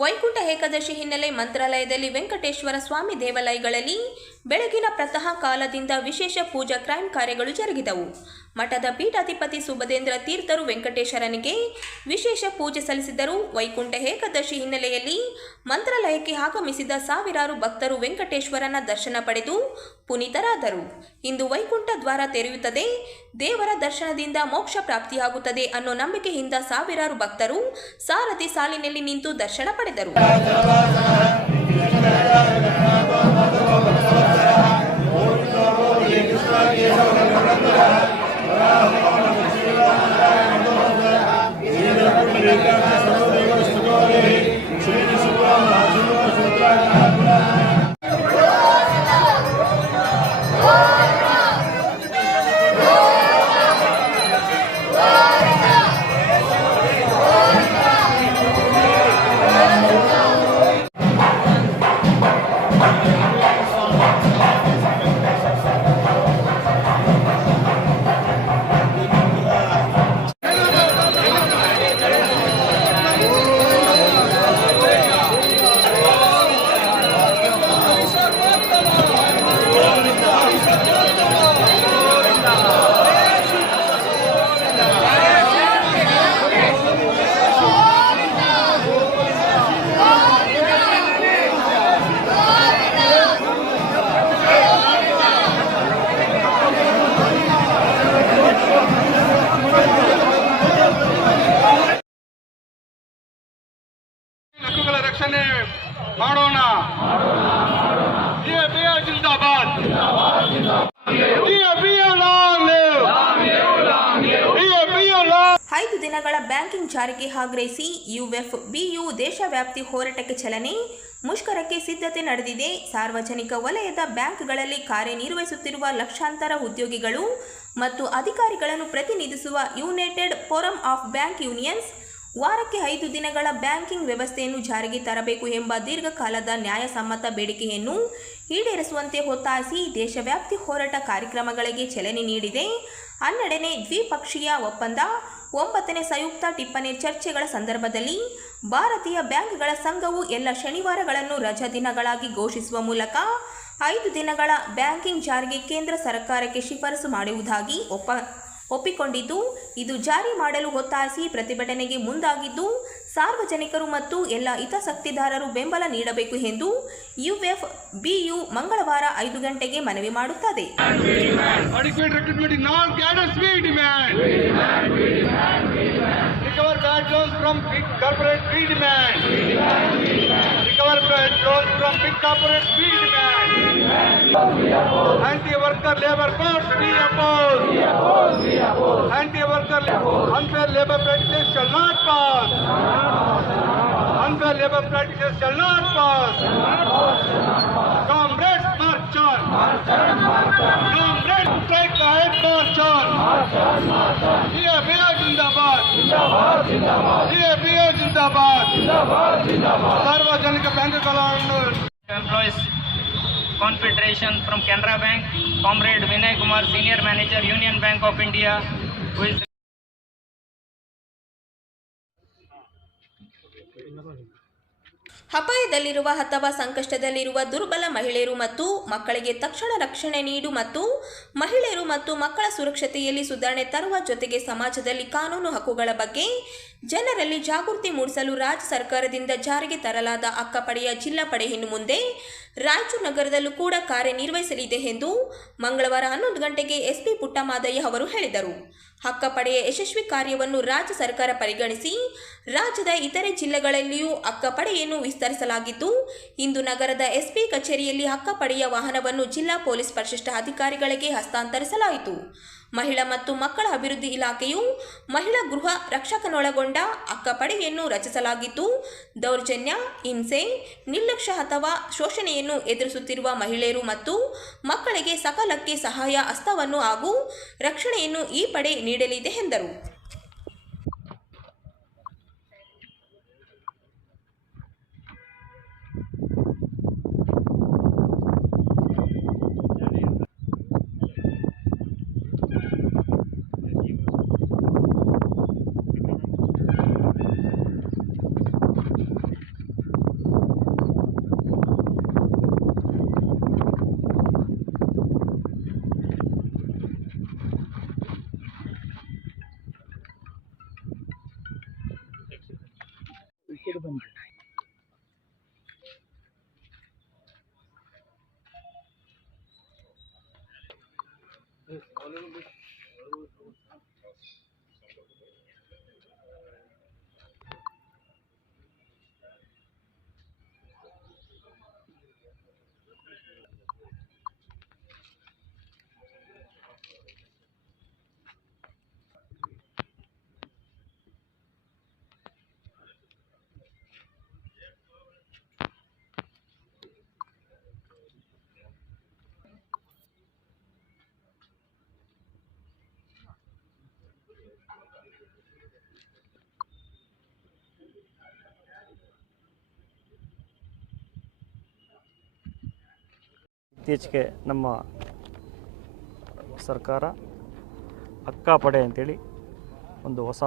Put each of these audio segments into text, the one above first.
ವೈಕುಂಠ ಏಕಾದಶಿ ಹಿನ್ನೆಲೆ ಮಂತ್ರಾಲಯದಲ್ಲಿ ವೆಂಕಟೇಶ್ವರ ಸ್ವಾಮಿ ದೇವಾಲಯಗಳಲ್ಲಿ ಬೆಳಗಿನ ಪ್ರಾತಃ ಕಾಲದಿಂದ ವಿಶೇಷ ಪೂಜಾ ಕ್ರೈಮ್ ಕಾರ್ಯಗಳು ಜರುಗಿದವು. ಮಠದ ಪೀಠಾಧಿಪತಿ ಸುಬದೇಂದ್ರ ತೀರ್ಥರು ವೆಂಕಟೇಶ್ವರನಿಗೆ ವಿಶೇಷ ಪೂಜೆ ಸಲ್ಲಿಸಿದರು. ವೈಕುಂಠ ಏಕಾದಶಿ ಹಿನ್ನೆಲೆಯಲ್ಲಿ ಮಂತ್ರಾಲಯಕ್ಕೆ ಆಗಮಿಸಿದ ಸಾವಿರಾರು ಭಕ್ತರು ವೆಂಕಟೇಶ್ವರನ ದರ್ಶನ ಪಡೆದು ಪುನೀತರಾದರು. ಇಂದು ವೈಕುಂಠ ದ್ವಾರ ತೆರೆಯುತ್ತದೆ, ದೇವರ ದರ್ಶನದಿಂದ ಮೋಕ್ಷ ಪ್ರಾಪ್ತಿಯಾಗುತ್ತದೆ ಅನ್ನೋ ನಂಬಿಕೆಯಿಂದ ಸಾವಿರಾರು ಭಕ್ತರು ಸಾರಥಿ ಸಾಲಿನಲ್ಲಿ ನಿಂತು ದರ್ಶನ ಪಡೆದರು. ರಕ್ಷಣೆ ಮಾಡೋಣ. ಜಿಂದಾಬಾದ್. 5 ದಿನಗಳ ಬ್ಯಾಂಕಿಂಗ್ ಜಾರಿಗೆ ಆಗ್ರಹಿಸಿ ಯುಎಫ್ಬಿಯು ದೇಶವ್ಯಾಪಿ ಹೋರಾಟಕ್ಕೆ ಚಾಲನೆ. ಮುಷ್ಕರಕ್ಕೆ ಸಿದ್ಧತೆ ನಡೆದಿದೆ. ಸಾರ್ವಜನಿಕ ವಲಯದ ಬ್ಯಾಂಕ್ಗಳಲ್ಲಿ ಕಾರ್ಯನಿರ್ವಹಿಸುತ್ತಿರುವ ಲಕ್ಷಾಂತರ ಉದ್ಯೋಗಿಗಳು ಮತ್ತು ಅಧಿಕಾರಿಗಳನ್ನು ಪ್ರತಿನಿಧಿಸುವ United forum of bank unions ವಾರಕ್ಕೆ 5 ದಿನಗಳ ಬ್ಯಾಂಕಿಂಗ್ ವ್ಯವಸ್ಥೆಯನ್ನು ಜಾರಿಗೆ ತರಬೇಕು ಎಂಬ ದೀರ್ಘಕಾಲದ ನ್ಯಾಯಸಮ್ಮತ ಬೇಡಿಕೆಯನ್ನು ಈಡೇರಿಸುವಂತೆ ಒತ್ತಾಯಿಸಿ ದೇಶವ್ಯಾಪಿ ಹೋರಾಟ ಕಾರ್ಯಕ್ರಮಗಳಿಗೆ ಚಾಲನೆ ನೀಡಿದೆ. 12ನೇ ದ್ವಿಪಕ್ಷೀಯ ಒಪ್ಪಂದ 9ನೇ ಸಂಯುಕ್ತ ಟಿಪ್ಪಣಿ ಚರ್ಚೆಗಳ ಸಂದರ್ಭದಲ್ಲಿ ಭಾರತೀಯ ಬ್ಯಾಂಕ್ಗಳ ಸಂಘವು ಎಲ್ಲ ಶನಿವಾರಗಳನ್ನು ರಜಾ ದಿನಗಳಾಗಿ ಘೋಷಿಸುವ ಮೂಲಕ 5 ದಿನಗಳ ಬ್ಯಾಂಕಿಂಗ್ ಜಾರಿಗೆ ಕೇಂದ್ರ ಸರ್ಕಾರಕ್ಕೆ ಶಿಫಾರಸು ಮಾಡುವುದಾಗಿ ಒಪ್ಪಿಕೊಂಡಿದ್ದು, ಇದು ಜಾರಿ ಮಾಡಲು ಒತ್ತಾಯಿಸಿ ಪ್ರತಿಭಟನೆಗೆ ಮುಂದಾಗಿದ್ದು, ಸಾರ್ವಜನಿಕರು ಮತ್ತು ಎಲ್ಲ ಹಿತಾಸಕ್ತಿದಾರರು ಬೆಂಬಲ ನೀಡಬೇಕು ಎಂದು ಯುಎಫ್ಬಿಯು ಮಂಗಳವಾರ 5 ಗಂಟೆಗೆ ಮನವಿ ಮಾಡುತ್ತದೆ. Anti-worker labor codes, we oppose. Anti-worker unfair labor practices shall not pass. Unfair labor practices shall not pass. Comrades, march on. Comrades, strike ahead, march on. CFA Jindabad. CFA Jindabad. ಸಾರ್ವಜನಿಕ ಬ್ಯಾಂಕ್ಗಳನ್ನು Employees Confederation from Canara Bank, Comrade Vinay Kumar, Senior Manager, Union Bank of India, who is ಅಪಾಯದಲ್ಲಿರುವ ಅಥವಾ ಸಂಕಷ್ಟದಲ್ಲಿರುವ ದುರ್ಬಲ ಮಹಿಳೆಯರು ಮತ್ತು ಮಕ್ಕಳಿಗೆ ತಕ್ಷಣ ರಕ್ಷಣೆ ನೀಡು ಮತ್ತು ಮಹಿಳೆಯರು ಮತ್ತು ಮಕ್ಕಳ ಸುರಕ್ಷತೆಯಲ್ಲಿ ಸುಧಾರಣೆ ತರುವ ಜೊತೆಗೆ ಸಮಾಜದಲ್ಲಿ ಕಾನೂನು ಹಕ್ಕುಗಳ ಬಗ್ಗೆ ಜನರಲ್ಲಿ ಜಾಗೃತಿ ಮೂಡಿಸಲು ರಾಜ್ಯ ಸರ್ಕಾರದಿಂದ ಜಾರಿಗೆ ತರಲಾದ ಅಕ್ಕಪಡೆಯ ಜಿಲ್ಲಾ ಪಡೆ ಇನ್ನು ಮುಂದೆ ರಾಯಚೂರು ನಗರದಲ್ಲೂ ಕೂಡ ಕಾರ್ಯನಿರ್ವಹಿಸಲಿದೆ ಎಂದು ಮಂಗಳವಾರ 11 ಗಂಟೆಗೆ ಎಸ್ಪಿ ಪುಟ್ಟಮಾದಯ್ಯ ಅವರು ಹೇಳಿದರು. ಅಕ್ಕಪಡೆಯ ಯಶಸ್ವಿ ಕಾರ್ಯವನ್ನು ರಾಜ್ಯ ಸರ್ಕಾರ ಪರಿಗಣಿಸಿ ರಾಜ್ಯದ ಇತರೆ ಜಿಲ್ಲೆಗಳಲ್ಲಿಯೂ ಅಕ್ಕಪಡೆಯನ್ನು ವಿಸ್ತರಿಸಲಾಗಿದ್ದು, ಇಂದು ನಗರದ ಎಸ್ಪಿ ಕಚೇರಿಯಲ್ಲಿ ಅಕ್ಕಪಡೆಯ ವಾಹನವನ್ನು ಜಿಲ್ಲಾ ಪೊಲೀಸ್ ಪರಿಶಿಷ್ಟ ಅಧಿಕಾರಿಗಳಿಗೆ ಹಸ್ತಾಂತರಿಸಲಾಯಿತು. ಮಹಿಳಾ ಮತ್ತು ಮಕ್ಕಳ ಅಭಿವೃದ್ಧಿ ಇಲಾಖೆಯು ಮಹಿಳಾ ಗೃಹ ರಕ್ಷಕನೊಳಗೊಂಡ ಅಕ್ಕಪಡೆಯನ್ನು ರಚಿಸಲಾಗಿದ್ದು, ದೌರ್ಜನ್ಯ, ಹಿಂಸೆ, ನಿರ್ಲಕ್ಷ್ಯ ಅಥವಾ ಶೋಷಣೆಯನ್ನು ಎದುರಿಸುತ್ತಿರುವ ಮಹಿಳೆಯರು ಮತ್ತು ಮಕ್ಕಳಿಗೆ ಸಕಾಲಕ್ಕೆ ಸಹಾಯ ಹಸ್ತವನ್ನು ಹಾಗೂ ರಕ್ಷಣೆಯನ್ನು ಈ ಪಡೆ ನೀಡಲಿದೆ ಎಂದರು. ಓಕೆ ಬನ್ನಿ. ಇತ್ತೀಚೆಗೆ ನಮ್ಮ ಸರ್ಕಾರ ಅಕ್ಕಾಪಡೆ ಅಂತೇಳಿ ಒಂದು ಹೊಸ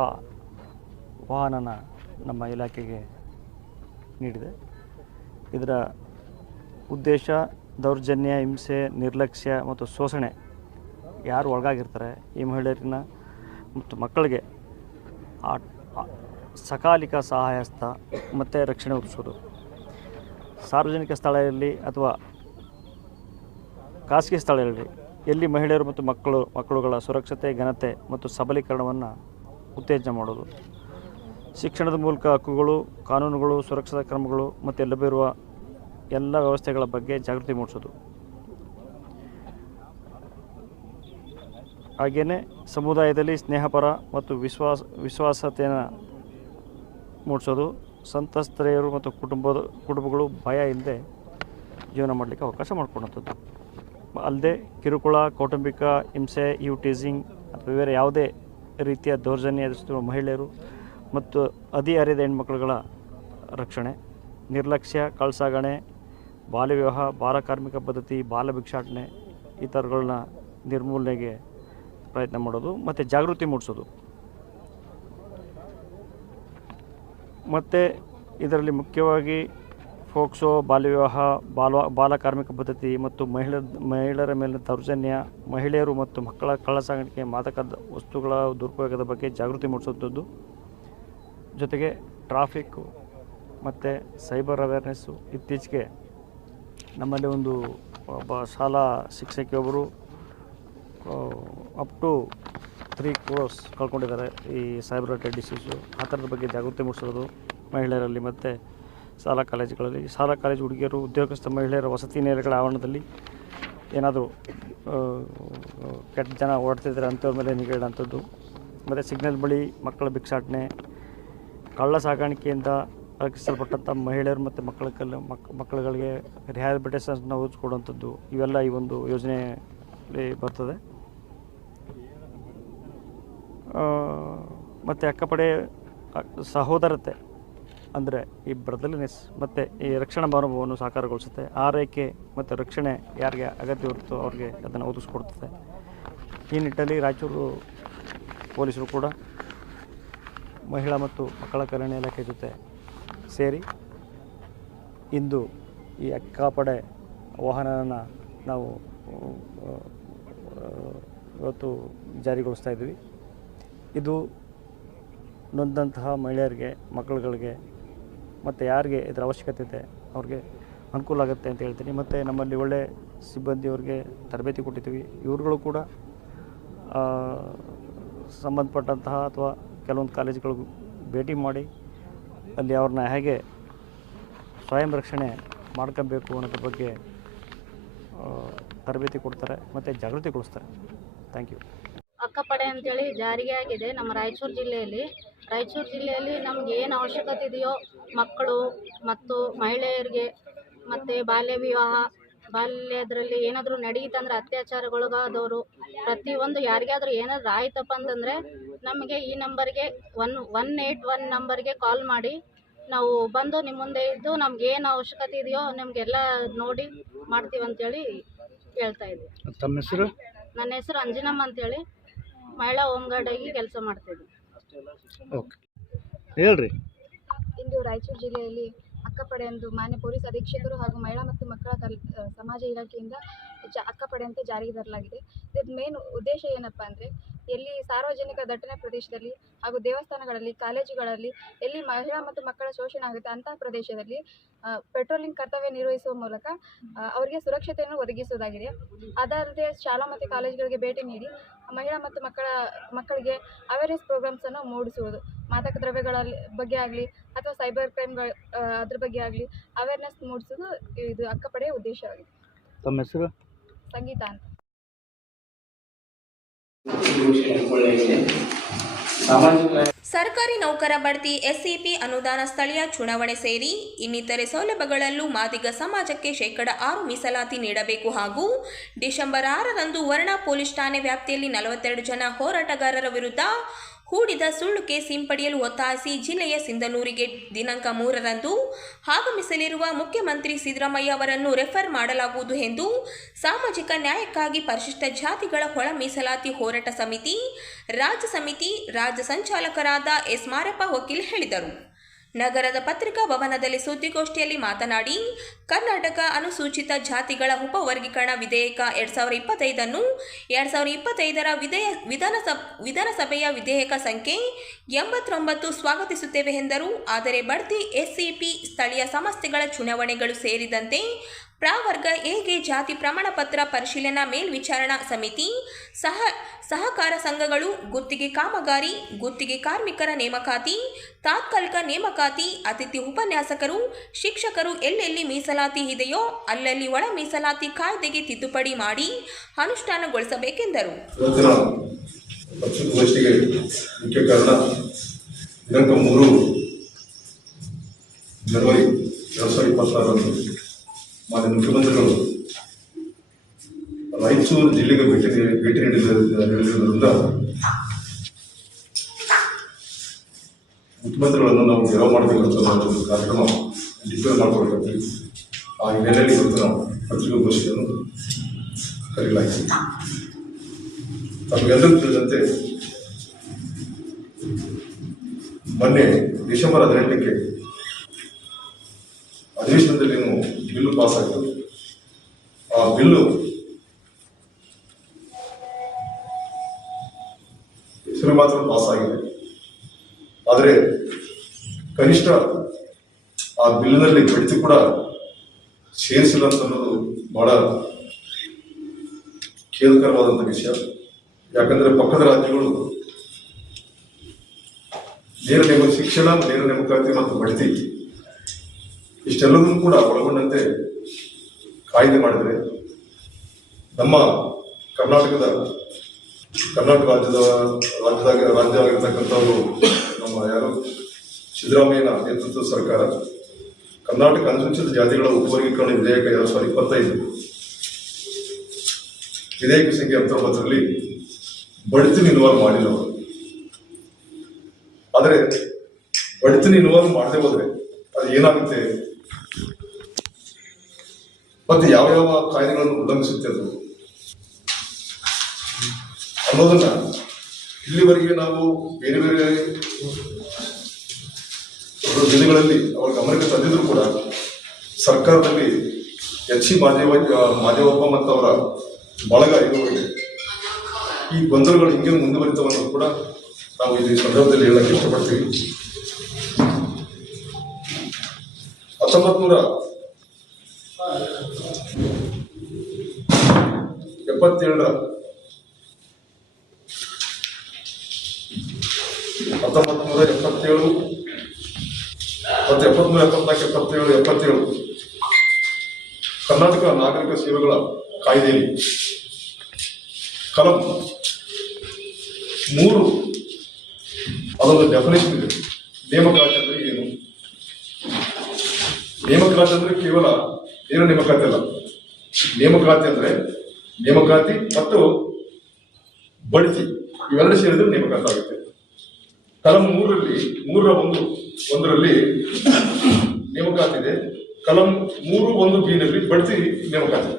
ವಾಹನನ ನಮ್ಮ ಇಲಾಖೆಗೆ ನೀಡಿದೆ. ಇದರ ಉದ್ದೇಶ ದೌರ್ಜನ್ಯ, ಹಿಂಸೆ, ನಿರ್ಲಕ್ಷ್ಯ ಮತ್ತು ಶೋಷಣೆ ಯಾರು ಒಳಗಾಗಿರ್ತಾರೆ ಈ ಮಹಿಳೆಯರನ್ನ ಮತ್ತು ಮಕ್ಕಳಿಗೆ ಸಕಾಲಿಕ ಸಹಾಯಹಸ್ತ ಮತ್ತು ರಕ್ಷಣೆ ಒದಗಿಸೋದು. ಸಾರ್ವಜನಿಕ ಸ್ಥಳದಲ್ಲಿ ಅಥವಾ ಖಾಸಗಿ ಸ್ಥಳಗಳಲ್ಲಿ ಎಲ್ಲಿ ಮಹಿಳೆಯರು ಮತ್ತು ಮಕ್ಕಳುಗಳ ಸುರಕ್ಷತೆ, ಘನತೆ ಮತ್ತು ಸಬಲೀಕರಣವನ್ನು ಉತ್ತೇಜನ ಮಾಡೋದು. ಶಿಕ್ಷಣದ ಮೂಲಕ ಹಕ್ಕುಗಳು, ಕಾನೂನುಗಳು, ಸುರಕ್ಷತಾ ಕ್ರಮಗಳು ಮತ್ತು ಲಭ್ಯವಿರುವ ಎಲ್ಲ ವ್ಯವಸ್ಥೆಗಳ ಬಗ್ಗೆ ಜಾಗೃತಿ ಮೂಡಿಸೋದು. ಹಾಗೆಯೇ ಸಮುದಾಯದಲ್ಲಿ ಸ್ನೇಹಪರ ಮತ್ತು ವಿಶ್ವಾಸತೆಯನ್ನು ಮೂಡಿಸೋದು. ಸಂತ್ರಸ್ತೆಯರು ಮತ್ತು ಕುಟುಂಬಗಳು ಭಯ ಇಲ್ಲದೆ ಜೀವನ ಮಾಡಲಿಕ್ಕೆ ಅವಕಾಶ ಮಾಡಿಕೊಡುವಂಥದ್ದು. ಅಲ್ಲದೆ ಕಿರುಕುಳ, ಕೌಟುಂಬಿಕ ಹಿಂಸೆ, ಟೀಸಿಂಗ್ ಅಥವಾ ಬೇರೆ ಯಾವುದೇ ರೀತಿಯ ದೌರ್ಜನ್ಯ ಎದುರಿಸುತ್ತಿರುವ ಮಹಿಳೆಯರು ಮತ್ತು ಹದಿಹರೆಯದ ಹೆಣ್ಮಕ್ಳುಗಳ ರಕ್ಷಣೆ, ನಿರ್ಲಕ್ಷ್ಯ, ಕಳ್ಳಸಾಗಣೆ, ಬಾಲ್ಯ ವಿವಾಹ, ಬಾಲ ಕಾರ್ಮಿಕ ಪದ್ಧತಿ, ಬಾಲ ಭಿಕ್ಷಾಟನೆ ಈ ಥರಗಳನ್ನ ನಿರ್ಮೂಲನೆಗೆ ಪ್ರಯತ್ನ ಮಾಡೋದು ಮತ್ತು ಜಾಗೃತಿ ಮೂಡಿಸೋದು. ಮತ್ತು ಇದರಲ್ಲಿ ಮುಖ್ಯವಾಗಿ ಫೋಕ್ಸೋ, ಬಾಲ್ಯ ವಿವಾಹ, ಬಾಲ ಕಾರ್ಮಿಕ ಪದ್ಧತಿ ಮತ್ತು ಮಹಿಳೆಯರ ಮೇಲಿನ ದೌರ್ಜನ್ಯ, ಮಹಿಳೆಯರು ಮತ್ತು ಮಕ್ಕಳ ಕಳ್ಳಸಾಗಾಣಿಕೆ, ಮಾದಕ ವಸ್ತುಗಳ ದುರುಪಯೋಗದ ಬಗ್ಗೆ ಜಾಗೃತಿ ಮೂಡಿಸುವಂಥದ್ದು. ಜೊತೆಗೆ ಟ್ರಾಫಿಕ್ಕು ಮತ್ತು ಸೈಬರ್ ಅವೇರ್ನೆಸ್ಸು. ಇತ್ತೀಚೆಗೆ ನಮ್ಮಲ್ಲಿ ಒಬ್ಬ ಶಾಲಾ ಶಿಕ್ಷಕಿಯೊಬ್ಬರು ಅಪ್ ಟು 3 crores ಕಳ್ಕೊಂಡಿದ್ದಾರೆ ಈ ಸೈಬರ್ ಅಟ್ಯಾಕ್ ಡಿಸೀಸು. ಆ ಥರದ ಬಗ್ಗೆ ಜಾಗೃತಿ ಮೂಡಿಸೋದು ಮಹಿಳೆಯರಲ್ಲಿ ಮತ್ತು ಶಾಲಾ ಕಾಲೇಜುಗಳಲ್ಲಿ. ಶಾಲಾ ಕಾಲೇಜು ಹುಡುಗಿಯರು, ಉದ್ಯೋಗಸ್ಥ ಮಹಿಳೆಯರ ವಸತಿ ನಿಲಯಗಳ ಆವರಣದಲ್ಲಿ ಏನಾದರೂ ಕೆಟ್ಟ ಜನ ಓಡ್ತಿದ್ದಾರೆ ಅಂಥವ್ರ ಮೇಲೆ ನಿಗಾ ಇಡೋಂಥದ್ದು. ಮತ್ತು ಸಿಗ್ನಲ್ ಬಳಿ ಮಕ್ಕಳ ಭಿಕ್ಷಾಟನೆ, ಕಳ್ಳ ಸಾಗಾಣಿಕೆಯಿಂದ ರಕ್ಷಿಸಲ್ಪಟ್ಟಂಥ ಮಹಿಳೆಯರು ಮತ್ತು ಮಕ್ಕಳುಗಳಿಗೆ ರಿಹ್ಯಾಬಿಲಿಟೇಷನ್ನ ಒದಗಿಸ್ಕೊಡುವಂಥದ್ದು. ಇವೆಲ್ಲ ಈ ಒಂದು ಯೋಜನೆಯಲ್ಲಿ ಬರ್ತದೆ. ಮತ್ತು ಅಕ್ಕಪಡೆ ಸಹೋದರತೆ ಅಂದರೆ ಈ ಬ್ರದರ್ಲಿನೆಸ್ ಮತ್ತು ಈ ರಕ್ಷಣಾ ಮನೋಭಾವವನ್ನು ಸಾಕಾರಗೊಳಿಸುತ್ತೆ. ಆರೈಕೆ ಮತ್ತು ರಕ್ಷಣೆ ಯಾರಿಗೆ ಅಗತ್ಯ ಇರುತ್ತೋ ಅವ್ರಿಗೆ ಅದನ್ನು ಒದಗಿಸ್ಕೊಡ್ತದೆ. ಈ ನಿಟ್ಟಿನಲ್ಲಿ ರಾಯಚೂರು ಪೊಲೀಸರು ಕೂಡ ಮಹಿಳಾ ಮತ್ತು ಮಕ್ಕಳ ಕಲ್ಯಾಣ ಇಲಾಖೆ ಜೊತೆ ಸೇರಿ ಇಂದು ಈ ಅಕ್ಕಾಪಡೆ ವಾಹನನ ನಾವು ಇವತ್ತು ಜಾರಿಗೊಳಿಸ್ತಾ ಇದ್ವಿ. ಇದು ನೊಂದಂತಹ ಮಹಿಳೆಯರಿಗೆ, ಮಕ್ಕಳುಗಳಿಗೆ ಮತ್ತು ಯಾರಿಗೆ ಇದರ ಅವಶ್ಯಕತೆ ಇದೆ ಅವ್ರಿಗೆ ಅನುಕೂಲ ಆಗುತ್ತೆ ಅಂತ ಹೇಳ್ತೀನಿ. ಮತ್ತು ನಮ್ಮಲ್ಲಿ ಒಳ್ಳೆ ಸಿಬ್ಬಂದಿಯವ್ರಿಗೆ ತರಬೇತಿ ಕೊಟ್ಟಿದ್ದೀವಿ. ಇವ್ರುಗಳು ಕೂಡ ಸಂಬಂಧಪಟ್ಟಂತಹ ಅಥವಾ ಕೆಲವೊಂದು ಕಾಲೇಜುಗಳಿಗೂ ಭೇಟಿ ಮಾಡಿ ಅಲ್ಲಿ ಅವ್ರನ್ನ ಹೇಗೆ ಸ್ವಯಂ ರಕ್ಷಣೆ ಮಾಡ್ಕೊಬೇಕು ಅನ್ನೋದ್ರ ಬಗ್ಗೆ ತರಬೇತಿ ಕೊಡ್ತಾರೆ ಮತ್ತು ಜಾಗೃತಿಗೊಳಿಸ್ತಾರೆ. Thank you. ಅಕ್ಕಪಡೆ ಅಂತೇಳಿ ಜಾರಿಗೆ ಆಗಿದೆ ನಮ್ಮ ರಾಯಚೂರು ಜಿಲ್ಲೆಯಲ್ಲಿ ನಮ್ಗೆ ಏನು ಅವಶ್ಯಕತೆ ಇದೆಯೋ ಮಕ್ಕಳು ಮತ್ತು ಮಹಿಳೆಯರಿಗೆ ಮತ್ತು ಬಾಲ್ಯ ವಿವಾಹ, ಬಾಲ್ಯದ್ರಲ್ಲಿ ಏನಾದರೂ ನಡೆಯಿತಂದ್ರೆ ಅತ್ಯಾಚಾರಗೊಳಗಾದವರು ಪ್ರತಿಯೊಂದು ಯಾರಿಗಾದರೂ ಏನಾದರೂ ಆಯ್ತಪ್ಪ ಅಂತಂದರೆ ನಮಗೆ ಈ ನಂಬರ್ಗೆ 181 ನಂಬರ್ಗೆ ಕಾಲ್ ಮಾಡಿ ನಾವು ಬಂದು ನಿಮ್ಮ ಮುಂದೆ ಇದ್ದು ನಮ್ಗೆ ಏನು ಅವಶ್ಯಕತೆ ಇದೆಯೋ ನಿಮಗೆಲ್ಲ ನೋಡಿ ಮಾಡ್ತೀವಿ ಅಂತೇಳಿ ಹೇಳ್ತಾ ಇದ್ದೀವಿ. ತಮ್ಮ ಹೆಸರು? ನನ್ನ ಹೆಸರು ಅಂಜನಮ್ಮ ಅಂತೇಳಿ, ಮಹಿಳಾ ಹೋಮ್ ಗಾರ್ಡಾಗಿ ಕೆಲಸ ಮಾಡ್ತಿದ್ವಿ. ಓಕೆ, ಹೇಳ್ರಿ. ಇಂದು ರಾಯಚೂರು ಜಿಲ್ಲೆಯಲ್ಲಿ ಅಕ್ಕಪಡೆ ಎಂದು ಮಾನ್ಯ ಪೊಲೀಸ್ ಅಧೀಕ್ಷಕರು ಹಾಗೂ ಮಹಿಳಾ ಮತ್ತು ಮಕ್ಕಳ ಸಮಾಜ ಇಲಾಖೆಯಿಂದ ಅಕ್ಕಪಡೆ ಅಂತ ಜಾರಿಗೆ ತರಲಾಗಿದೆ. ಇದರ ಮೇನ್ ಉದ್ದೇಶ ಏನಪ್ಪ ಅಂದರೆ ಎಲ್ಲಿ ಸಾರ್ವಜನಿಕ ದಟ್ಟಣೆ ಪ್ರದೇಶದಲ್ಲಿ ಹಾಗೂ ದೇವಸ್ಥಾನಗಳಲ್ಲಿ, ಕಾಲೇಜುಗಳಲ್ಲಿ ಎಲ್ಲಿ ಮಹಿಳಾ ಮತ್ತು ಮಕ್ಕಳ ಶೋಷಣೆ ಆಗುತ್ತೆ ಅಂತಹ ಪ್ರದೇಶದಲ್ಲಿ ಪೆಟ್ರೋಲಿಂಗ್ ಕರ್ತವ್ಯ ನಿರ್ವಹಿಸುವ ಮೂಲಕ ಅವರಿಗೆ ಸುರಕ್ಷತೆಯನ್ನು ಒದಗಿಸುವುದಾಗಿದೆ. ಅದಲ್ಲದೆ ಶಾಲಾ ಮತ್ತು ಕಾಲೇಜುಗಳಿಗೆ ಭೇಟಿ ನೀಡಿ ಮಹಿಳಾ ಮತ್ತು ಮಕ್ಕಳಿಗೆ ಅವೇರ್ನೆಸ್ ಪ್ರೋಗ್ರಾಮ್ಸನ್ನು ಮೂಡಿಸುವುದು, ಮಾದಕ ದ್ರವ್ಯಗಳ ಬಗ್ಗೆ ಆಗಲಿ ಅಥವಾ ಸೈಬರ್ ಕ್ರೈಮ್ಗಳ ಅದ್ರ ಬಗ್ಗೆ ಆಗಲಿ ಅವೇರ್ನೆಸ್ ಮೂಡಿಸೋದು ಇದು ಅಕ್ಕಪಡೆಯ ಉದ್ದೇಶವಾಗಿದೆ. ತಮ್ಮ ಹೆಸರು? ಸಂಗೀತ ಅಂತ. ಸರ್ಕಾರಿ ನೌಕರ ಬಡ್ತಿ, ಎಸ್ಸಿಪಿ ಅನುದಾನ, ಸ್ಥಳೀಯ ಚುನಾವಣೆ ಸೇರಿ ಇನ್ನಿತರೆ ಸೌಲಭ್ಯಗಳಲ್ಲೂ ಮಾದಿಗ ಸಮಾಜಕ್ಕೆ ಶೇಕಡ 6 ಮೀಸಲಾತಿ ನೀಡಬೇಕು ಹಾಗೂ ಡಿಸೆಂಬರ್ 6ರಂದು ವರುಣಾ ಪೊಲೀಸ್ ಠಾಣೆ ವ್ಯಾಪ್ತಿಯಲ್ಲಿ 42 ಜನ ಹೋರಾಟಗಾರರ ವಿರುದ್ಧ ಹೂಡಿದ ಸುಳ್ಳು ಕೇಸ್ ಹಿಂಪಡೆಯಲು ಒತ್ತಾಯಿಸಿ ಜಿಲ್ಲೆಯ ಸಿಂಧನೂರಿಗೆ ದಿನಾಂಕ 3ರಂದು ಆಗಮಿಸಲಿರುವ ಮುಖ್ಯಮಂತ್ರಿ ಸಿದ್ದರಾಮಯ್ಯ ಅವರನ್ನು ರೆಫರ್ ಮಾಡಲಾಗುವುದು ಎಂದು ಸಾಮಾಜಿಕ ನ್ಯಾಯಕ್ಕಾಗಿ ಪರಿಶಿಷ್ಟ ಜಾತಿಗಳ ಒಳ ಮೀಸಲಾತಿ ಹೋರಾಟ ಸಮಿತಿ ರಾಜ್ಯ ಸಂಚಾಲಕರಾದ ಎಸ್ ಮಾರಪ್ಪ ವಕೀಲ್ ಹೇಳಿದರು. ನಗರದ ಪತ್ರಿಕಾ ಭವನದಲ್ಲಿ ಸುದ್ದಿಗೋಷ್ಠಿಯಲ್ಲಿ ಮಾತನಾಡಿ, ಕರ್ನಾಟಕ ಅನುಸೂಚಿತ ಜಾತಿಗಳ ಉಪವರ್ಗೀಕರಣ ವಿಧೇಯಕ 2025 2025ರ ವಿಧಾನಸಭೆಯ ವಿಧೇಯಕ ಸಂಖ್ಯೆ 89 ಸ್ವಾಗತಿಸುತ್ತೇವೆ ಎಂದರು. ಆದರೆ ಬಡ್ತಿ, ಎಸ್ಸಿಪಿ, ಸ್ಥಳೀಯ ಸಂಸ್ಥೆಗಳ ಚುನಾವಣೆಗಳು ಸೇರಿದಂತೆ ಪ್ರವರ್ಗ ಎಗೆ ಜಾತಿ ಪ್ರಮಾಣಪತ್ರ ಪರಿಶೀಲನಾ ಮೇಲ್ವಿಚಾರಣಾ ಸಮಿತಿ, ಸಹಕಾರ ಸಂಘಗಳು, ಗುತ್ತಿಗೆ ಕಾಮಗಾರಿ, ಗುತ್ತಿಗೆ ಕಾರ್ಮಿಕರ ನೇಮಕಾತಿ, ತಾತ್ಕಾಲಿಕ ನೇಮಕಾತಿ, ಅತಿಥಿ ಉಪನ್ಯಾಸಕರು, ಶಿಕ್ಷಕರು ಎಲ್ಲೆಲ್ಲಿ ಮೀಸಲಾತಿ ಇದೆಯೋ ಅಲ್ಲಲ್ಲಿ ಒಳ ಮೀಸಲಾತಿ ಕಾಯ್ದೆಗೆ ತಿದ್ದುಪಡಿ ಮಾಡಿ ಅನುಷ್ಠಾನಗೊಳಿಸಬೇಕೆಂದರು. ಮುಖ್ಯ ಕಾರಣ ದಿನಾಂಕ 3 ಜನವರಿ 2026ರಂದು ಮಾನ್ಯ ಮುಖ್ಯಮಂತ್ರಿಗಳು ರಾಯಚೂರು ಜಿಲ್ಲೆಗೆ ಭೇಟಿ ನೀಡಿರುವುದರಿಂದ ಮುಖ್ಯಮಂತ್ರಿಗಳನ್ನು ನಾವು ಗೆರವು ಮಾಡಬೇಕಂತ ನಾವು ಕಾರ್ಯಕ್ರಮ ಡಿಕ್ಲೇರ್ ಮಾಡ್ಕೊಳ್ತೀವಿ. ಆ ಹಿನ್ನೆಲೆಯಲ್ಲಿ ಇವತ್ತು ನಾವು ಪತ್ರಿಕಾಗೋಷ್ಠಿಯನ್ನು ಕರೆಯಲಾಗಿದೆ. ತಮಗೆಲ್ಲರಿಗೂ ತಿಳಿದಂತೆ ಮೊನ್ನೆ ಡಿಸೆಂಬರ್ 18ಕ್ಕೆ ಅಧಿವೇಶನದಲ್ಲಿ ಬಿಲ್ಲು ಪಾಸ್ ಆಗಿದೆ. ಆ ಬಿಲ್ಲು ಹೆಸರು ಮಾತ್ರ ಪಾಸ್ ಆಗಿದೆ. ಆದರೆ ಕನಿಷ್ಠ ಆ ಬಿಲ್ಲಿನಲ್ಲಿ ಬಡ್ತಿ ಕೂಡ ಸೇರಿಸಿಲ್ಲ ಅಂತ ಅನ್ನೋದು ಬಹಳ ಖೇದಕರವಾದಂಥ ವಿಷಯ. ಯಾಕಂದರೆ ಪಕ್ಕದ ರಾಜ್ಯಗಳು ಶಿಕ್ಷಣ, ನೇರ ನೇಮಕಾತಿ ಮತ್ತು ಬಡ್ತಿ ಇಷ್ಟೆಲ್ಲದನ್ನು ಕೂಡ ಒಳಗೊಂಡಂತೆ ಕಾಯ್ದೆ ಮಾಡಿದರೆ ನಮ್ಮ ಕರ್ನಾಟಕ ರಾಜ್ಯ ಆಗಿರ್ತಕ್ಕಂಥವರು ನಮ್ಮ ಸಿದ್ದರಾಮಯ್ಯನ ನೇತೃತ್ವದ ಸರ್ಕಾರ ಕರ್ನಾಟಕ ಅನುಸೂಚಿತ ಜಾತಿಗಳ ಉಪವರ್ಗೀಕರಣ ವಿಧೇಯಕ 2025 ವಿಧೇಯಕ ಸಂಖ್ಯೆ 89ರಲ್ಲಿ ಬಡ್ತಿನ ಇನ್ವಾಲ್ವ್ ಮಾಡಿಲ್ಲ. ಆದರೆ ಬಡ್ತಿನ ಇನ್ವಾಲ್ವ್ ಮಾಡದೆ ಹೋದ್ರೆ ಅದು ಏನಾಗುತ್ತೆ ಮತ್ತೆ ಯಾವ ಕಾಯ್ದೆಗಳನ್ನು ಉಲ್ಲಂಘಿಸುತ್ತೆ ಅದು ಅನ್ನೋದನ್ನ ಇಲ್ಲಿವರೆಗೆ ನಾವು ಬೇರೆ ಬೇರೆ ದಿನಗಳಲ್ಲಿ ಅವರ ಗಮನಕ್ಕೆ ತಂದಿದ್ರು ಕೂಡ ಸರ್ಕಾರದಲ್ಲಿ ಎಚ್.ಸಿ. ಮಾದೇವಪ್ಪ ಮತ್ತು ಅವರ ಬಳಗ ಇರುವವರೆಗೆ ಈ ಗೊಂದಲಗಳು ಹಿಂಗೆ ಮುಂದುವರಿತವನ್ನು ಕೂಡ ನಾವು ಈ ಸಂದರ್ಭದಲ್ಲಿ ಹೇಳಕ್ಕೆ ಇಷ್ಟಪಡ್ತೀವಿ. 1977ರ 1977 ಮತ್ತು 1974 ಕರ್ನಾಟಕ ನಾಗರಿಕ ಸೇವೆಗಳ ಕಾಯ್ದೆಯಲ್ಲಿ ಕಲಂ 3 ಅದೊಂದು ಡೆಫಿನೇಷನ್ ಇದೆ. ನೇಮಕಾತಿ ಅಂದ್ರೆ ಏನು? ನೇಮಕಾತಿ ಅಂದ್ರೆ ಕೇವಲ ನೇರ ನೇಮಕಾತಿ ಅಲ್ಲ. ನೇಮಕಾತಿ ಅಂದ್ರೆ ನೇಮಕಾತಿ ಮತ್ತು ಬಡ್ತಿ ಇವೆರಡು ಸೇರಿದ್ರೆ ನೇಮಕಾತಿ ಆಗುತ್ತೆ. ಕಲಂ 3ರಲ್ಲಿ ನೇಮಕಾತಿ ಇದೆ. ಕಲಂ 3(1)(b)ನಲ್ಲಿ ಬಡ್ತಿ ನೇಮಕಾತಿ.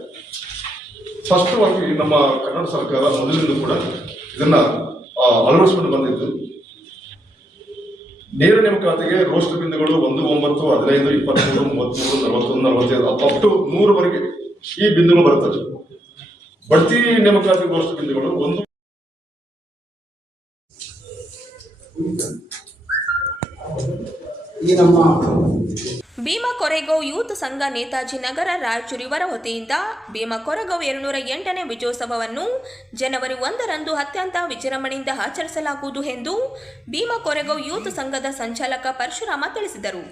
ಸ್ಪಷ್ಟವಾಗಿ ನಮ್ಮ ಕರ್ನಾಟಕ ಸರ್ಕಾರ ಮೊದಲಿಂದ ಕೂಡ ಇದನ್ನ ಅಳವಡಿಸಿಕೊಂಡು ಬಂದಿದ್ದು. ನೇರ ನೇಮಕಾತಿಗೆ ರೋಸ್ಟರ್ ಬಿಂದುಗಳು 1, 9, 15, 23, 33, 41, 45 ಅಪ್ ಟು 100ವರೆಗೆ ಈ ಬಿಂದುಗಳು ಬರುತ್ತವೆ. ಬಡ್ತಿ ನೇಮಕಾತಿ ರೋಸ್ಟರ್ ಬಿಂದುಗಳು 1 ಈ ನಮ್ಮ ಭೀಮಾ ಕೊರೆಗಾಂವ್ ಯೂತ್ ಸಂಘ ನೇತಾಜಿ ನಗರ ರಾಯಚೂರು ಇವರ ವತಿಯಿಂದ ಭೀಮಾ ಕೊರೆಗಾಂವ್ 208ನೇ ವಿಜಯೋತ್ಸವವನ್ನು ಜನವರಿ 1ರಂದು ಅತ್ಯಂತ ವಿಜೃಂಭಣೆಯಿಂದ ಆಚರಿಸಲಾಗುವುದು ಎಂದು ಭೀಮಾ ಕೊರೆಗಾಂವ್ ಯೂತ್ ಸಂಘದ ಸಂಚಾಲಕ ಪರಶುರಾಮ ತಿಳಿಸಿದರು.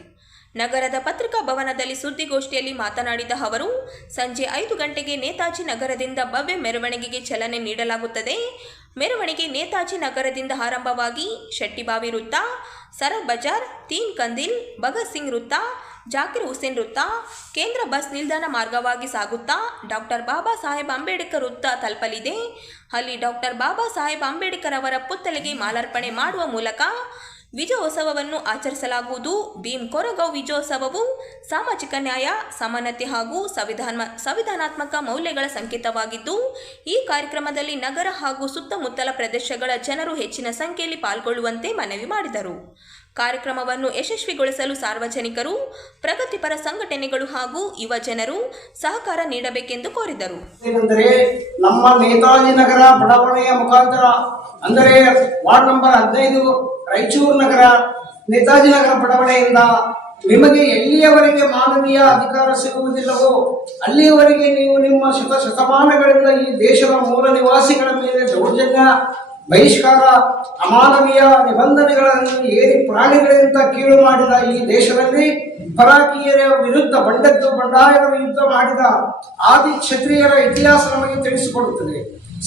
ನಗರದ ಪತ್ರಿಕಾ ಭವನದಲ್ಲಿ ಸುದ್ದಿಗೋಷ್ಠಿಯಲ್ಲಿ ಮಾತನಾಡಿದ ಅವರು, ಸಂಜೆ 5 ಗಂಟೆಗೆ ನೇತಾಜಿ ನಗರದಿಂದ ಭವ್ಯ ಮೆರವಣಿಗೆಗೆ ಚಾಲನೆ ನೀಡಲಾಗುತ್ತದೆ. ಮೆರವಣಿಗೆ ನೇತಾಜಿ ನಗರದಿಂದ ಆರಂಭವಾಗಿ ಶೆಟ್ಟಿಬಾವಿ ವೃತ್ತ, ಸರಗ್ ಬಜಾರ್, ತೀನ್ ಕಂದಿಲ್, ಭಗತ್ ಸಿಂಗ್ ವೃತ್ತ, ಜಾಕಿರ್ ಹುಸೇನ್ ವೃತ್ತ, ಕೇಂದ್ರ ಬಸ್ ನಿಲ್ದಾಣ ಮಾರ್ಗವಾಗಿ ಸಾಗುತ್ತಾ ಡಾಕ್ಟರ್ ಬಾಬಾ ಸಾಹೇಬ್ ಅಂಬೇಡ್ಕರ್ ವೃತ್ತ ತಲುಪಲಿದೆ. ಅಲ್ಲಿ ಡಾಕ್ಟರ್ ಬಾಬಾ ಸಾಹೇಬ್ ಅಂಬೇಡ್ಕರ್ ಅವರ ಪುತ್ಥಳಿಗೆ ಮಾಲಾರ್ಪಣೆ ಮಾಡುವ ಮೂಲಕ ವಿಜಯೋತ್ಸವವನ್ನು ಆಚರಿಸಲಾಗುವುದು. ಭೀಮ್ ಕೊರೆಗಾಂವ್ ವಿಜಯೋತ್ಸವವು ಸಾಮಾಜಿಕ ನ್ಯಾಯ, ಸಮಾನತೆ ಹಾಗೂ ಸಂವಿಧಾನಾತ್ಮಕ ಮೌಲ್ಯಗಳ ಸಂಕೇತವಾಗಿದ್ದು, ಈ ಕಾರ್ಯಕ್ರಮದಲ್ಲಿ ನಗರ ಹಾಗೂ ಸುತ್ತಮುತ್ತಲ ಪ್ರದೇಶಗಳ ಜನರು ಹೆಚ್ಚಿನ ಸಂಖ್ಯೆಯಲ್ಲಿ ಪಾಲ್ಗೊಳ್ಳುವಂತೆ ಮನವಿ ಮಾಡಿದರು. ಕಾರ್ಯಕ್ರಮವನ್ನು ಯಶಸ್ವಿಗೊಳಿಸಲು ಸಾರ್ವಜನಿಕರು, ಪ್ರಗತಿಪರ ಸಂಘಟನೆಗಳು ಹಾಗೂ ಯುವ ಜನರು ಸಹಕಾರ ನೀಡಬೇಕೆಂದು ಕೋರಿದರು. ಏನೆಂದರೆ ನಮ್ಮ ನೇತಾಜಿ ನಗರ ಬಡಾವಣೆಯ ಮುಖಾಂತರ ಅಂದರೆ ವಾರ್ಡ್ ನಂಬರ್ 15 ರಾಯಚೂರು ನಗರ ನೇತಾಜಿ ನಗರ ಬಡಾವಣೆಯಿಂದ ನಿಮಗೆ ಎಲ್ಲಿಯವರೆಗೆ ಮಾನವೀಯ ಅಧಿಕಾರ ಸಿಗುವುದಿಲ್ಲವೋ ಅಲ್ಲಿಯವರೆಗೆ ನೀವು ನಿಮ್ಮ ಶತಮಾನಗಳಿಂದ ಈ ದೇಶದ ಮೂಲ ನಿವಾಸಿಗಳ ಮೇಲೆ ದೌರ್ಜನ್ಯ, ಬಹಿಷ್ಕಾರ, ಅಮಾನವೀಯ ನಿಬಂಧನೆಗಳನ್ನು ಏರಿ ಪ್ರಾಣಿಗಳಿಂದ ಕೀಳು ಮಾಡಿದ ಈ ದೇಶದಲ್ಲಿ ಪರಾಕೀಯರ ವಿರುದ್ಧ ಬಂಡಾಯದ ವಿರುದ್ಧ ಮಾಡಿದ ಆದಿ ಕ್ಷತ್ರಿಯರ ಇತಿಹಾಸ ನಮಗೆ ತಿಳಿಸಿಕೊಡುತ್ತದೆ.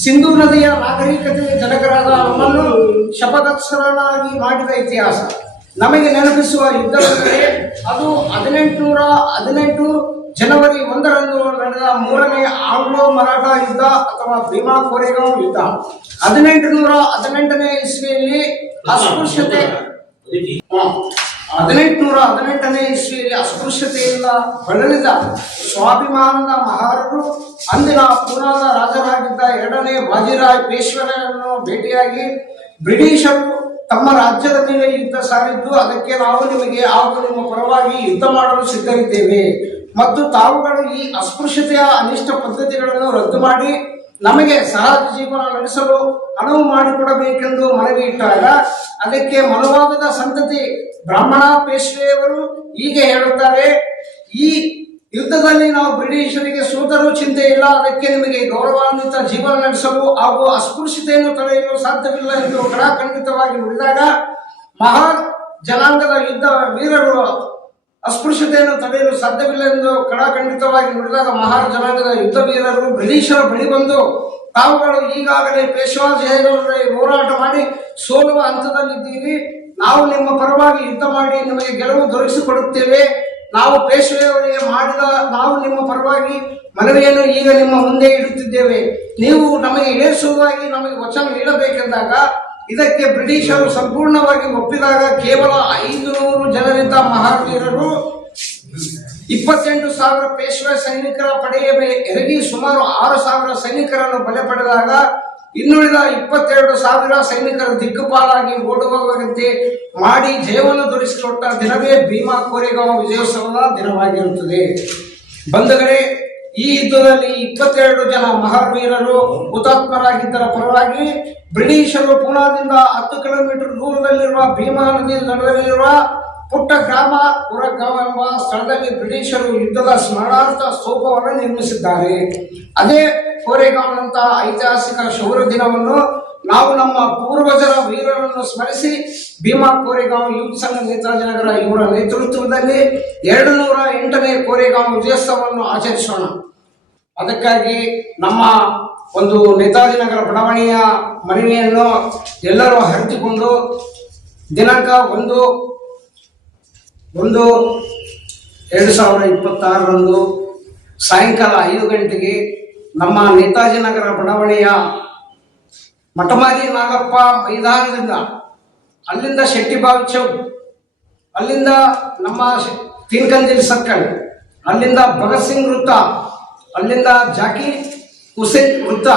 ಸಿಂಧೂ ನದಿಯ ನಾಗರಿಕತೆಯ ಜನಕರಾದ ನಮ್ಮನ್ನು ಶಪಥಸ್ಥರನ್ನಾಗಿ ಮಾಡಿದ ಇತಿಹಾಸ ನಮಗೆ ನೆನಪಿಸುವ ಯುದ್ಧವೆಂದರೆ ಅದು 1818 ಜನವರಿ 1ರಂದು ನಡೆದ 3ನೇ ಆಂಗ್ಲೋ ಮರಾಠ ಯುದ್ಧ ಅಥವಾ ಭೀಮಾ ಕೊರೆಗಾಂವ್ ಯುದ್ಧ. 1818ನೇ ಇಸ್ವಿಯಲ್ಲಿ ಅಸ್ಪೃಶ್ಯತೆ 1818ನೇ ಇಸ್ವಿಯಲ್ಲಿ ಅಸ್ಪೃಶ್ಯತೆಯಿಂದ ಬಳಲಿದ ಸ್ವಾಭಿಮಾನದ ಮಹಾರರು ಅಂದಿನ ಪೂನಾದ ರಾಜರಾಗಿದ್ದ 2ನೇ ಬಾಜಿರಾಯ್ ಪೇಶ್ವರನ್ನು ಭೇಟಿಯಾಗಿ ಬ್ರಿಟಿಷರು ತಮ್ಮ ರಾಜ್ಯದ ಮೇಲೆ ಯುದ್ಧ ಸಾರಿದ್ದು, ಅದಕ್ಕೆ ನಾವು ನಿಮಗೆ ಹಾಗೂ ನಿಮ್ಮ ಪರವಾಗಿ ಯುದ್ಧ ಮಾಡಲು ಸಿದ್ಧರಿದ್ದೇವೆ ಮತ್ತು ತಾವುಗಳು ಈ ಅಸ್ಪೃಶ್ಯತೆಯ ಅನಿಷ್ಟ ಪದ್ಧತಿಗಳನ್ನು ರದ್ದು ಮಾಡಿ ನಮಗೆ ಸಹಜ ಜೀವನ ನಡೆಸಲು ಅನುವು ಮಾಡಿಕೊಡಬೇಕೆಂದು ಮನವಿ ಇಟ್ಟಾಗ ಅದಕ್ಕೆ ಮನುವಾದದ ಸಂತತಿ ಬ್ರಾಹ್ಮಣ ಪೇಶ್ವೆಯವರು ಹೀಗೆ ಹೇಳುತ್ತಾರೆ, ಈ ಯುದ್ಧದಲ್ಲಿ ನಾವು ಬ್ರಿಟಿಷರಿಗೆ ಸೋತರೂ ಚಿಂತೆ ಇಲ್ಲ, ಅದಕ್ಕೆ ನಿಮಗೆ ಗೌರವಾನ್ವಿತ ಜೀವನ ನಡೆಸಲು ಹಾಗೂ ಅಸ್ಪೃಶ್ಯತೆಯನ್ನು ತಡೆಯಲು ಸಾಧ್ಯವಿಲ್ಲ ಎಂದು ಖಡಾಖಂಡಿತವಾಗಿ ನುಡಿದಾಗ ಮಹಾನ್ ಜನಾಂಗದ ಯುದ್ಧ ವೀರರು ಅಸ್ಪೃಶ್ಯತೆಯನ್ನು ತಡೆಯಲು ಸಾಧ್ಯವಿಲ್ಲ ಎಂದು ಖಡಾಖಂಡಿತವಾಗಿ ನುಡಿದಾಗ ಮಹಾನ್ ಜನಾಂಗದ ಯುದ್ಧ ವೀರರು ಬ್ರಿಟಿಷರ ಬಳಿ ಬಂದು ತಾವುಗಳು ಈಗಾಗಲೇ ಪೇಶ್ವಾ ಜಯಗೌಡರ ಹೋರಾಟ ಮಾಡಿ ಸೋಲುವ ಹಂತದಲ್ಲಿದ್ದೀರಿ, ನಾವು ನಿಮ್ಮ ಪರವಾಗಿ ಯುದ್ಧ ಮಾಡಿ ನಿಮಗೆ ಗೆಲುವು ದೊರಕಿಸಿಕೊಡುತ್ತೇವೆ, ನಾವು ಪೇಶ್ವೆಯವರಿಗೆ ನಾವು ನಿಮ್ಮ ಪರವಾಗಿ ಮನವಿಯನ್ನು ಈಗ ನಿಮ್ಮ ಮುಂದೆ ಇಡುತ್ತಿದ್ದೇವೆ, ನೀವು ನಮಗೆ ಈಡೇರಿಸುವುದಾಗಿ ನಮಗೆ ವಚನ ನೀಡಬೇಕೆಂದಾಗ ಇದಕ್ಕೆ ಬ್ರಿಟಿಷರು ಸಂಪೂರ್ಣವಾಗಿ ಒಪ್ಪಿದಾಗ ಕೇವಲ 500 ಜನರಿದ್ದ ಮಹಾವೀರರು 28,000 ಪೇಶ್ವೆ ಸೈನಿಕರ ಪಡೆಯ ಮೇಲೆ ಎರಗಿ ಸುಮಾರು 6,000 ಸೈನಿಕರನ್ನು ಬಲೆ ಪಡೆದಾಗ ಇನ್ನುಳಿದ 22,000 ಸೈನಿಕರ ದಿಕ್ಕುಪಾಲಾಗಿ ಓಡುವಂತೆ ಮಾಡಿ ಜಯವನ್ನು ದೊರಕಿಸಿಕೊಟ್ಟ ದಿನವೇ ಭೀಮಾ ಕೊರೆಗಾಂವ್ ವಿಜಯೋತ್ಸವದ ದಿನವಾಗಿರುತ್ತದೆ. ಬಂಧುಗಳೇ, ಈ ಯುದ್ಧದಲ್ಲಿ 22 ಜನ ಮಹಾವೀರರು ಹುತಾತ್ಮರಾಗಿದ್ದರ ಪರವಾಗಿ ಬ್ರಿಟಿಷರು ಪೂನಾದಿಂದ 10 ಕಿಲೋಮೀಟರ್ ದೂರದಲ್ಲಿರುವ ಭೀಮಾ ನದಿ ದಡದಲ್ಲಿರುವ ಪುಟ್ಟ ಗ್ರಾಮ ಕೊರೆಗಾಂವ್ ಎಂಬ ಸ್ಥಳದಲ್ಲಿ ಬ್ರಿಟಿಷರು ಯುದ್ಧದ ಸ್ಮರಣಾರ್ಥ ಸ್ತೂಪವನ್ನು ನಿರ್ಮಿಸಿದ್ದಾರೆ. ಅದೇ ಕೊರೆಗಾಂವ್ನಂತಹ ಐತಿಹಾಸಿಕ ಶೌರ್ಯ ದಿನವನ್ನು ನಾವು ನಮ್ಮ ಪೂರ್ವಜರ ವೀರರನ್ನು ಸ್ಮರಿಸಿ ಭೀಮಾ ಕೊರೆಗಾಂವ್ ಯೂತ್ ಸಂಘ ನೇತಾಜಿ ನಗರ ಇವರ ನೇತೃತ್ವದಲ್ಲಿ 208ನೇ ಕೊರೆಗಾಂವ್ ವಿಜಯೋತ್ಸವವನ್ನು ಆಚರಿಸೋಣ. ಅದಕ್ಕಾಗಿ ನಮ್ಮ ಒಂದು ನೇತಾಜಿ ನಗರ ಬಡಾವಣೆಯ ಮನವಿಯನ್ನು ಎಲ್ಲರೂ ಹರಿದುಕೊಂಡು ದಿನಾಂಕ 1/1/2026 ಸಾಯಂಕಾಲ 5 ಗಂಟೆಗೆ ನಮ್ಮ ನೇತಾಜಿ ನಗರ ಬಡಾವಣೆಯ ಮಠಮಾದಿ ನಾಗಪ್ಪ ಮೈದಾನದಿಂದ, ಅಲ್ಲಿಂದ ಶೆಟ್ಟಿಬಾವಿ ಚೌಕ್, ಅಲ್ಲಿಂದ ನಮ್ಮ ತೀನ್ಕಂದಿಲ್ ಸರ್ಕಲ್, ಅಲ್ಲಿಂದ ಭಗತ್ ಸಿಂಗ್ ವೃತ್ತ, ಅಲ್ಲಿಂದ ಜಾಕಿರ್ ಹುಸೇನ್ ವೃತ್ತ,